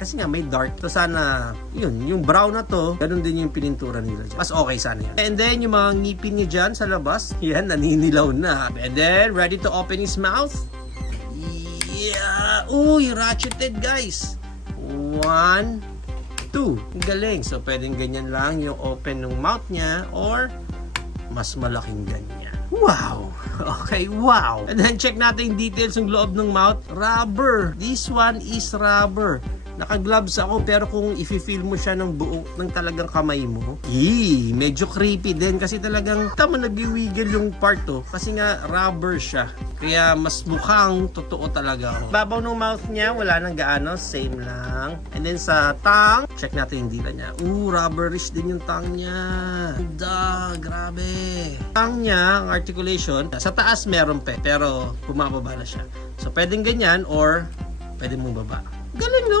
Kasi nga may dark. So sana, yun, yung brown na to, ganun din yung pinintura nila dyan. Mas okay sana yan. And then, yung mga ngipin niya dyan sa labas, yan, naninilaw na. And then, ready to open his mouth. Yeah! Uy, ratcheted guys! 1, 2. Galing. So, pwedeng ganyan lang yung open ng mouth niya or mas malaking ganyan. Wow! Okay, wow! And then, check natin yung details ng loob ng mouth. Rubber. This one is rubber. Naka-gloves ako pero kung i-feel mo siya ng buo ng talagang kamay mo, medyo creepy din kasi talagang tama nag-wiggle yung part to kasi nga rubber siya. Kaya mas mukhang totoo talaga. Babaw ng mouth niya, wala nang gaano, same lang. And then sa tongue, check natin yung dila niya. Rubberish din yung tongue niya. Grabe. Tongue niya, ang articulation, sa taas meron pa pero bumababa na siya. So pwedeng ganyan or pwedeng mong baba. Galing no?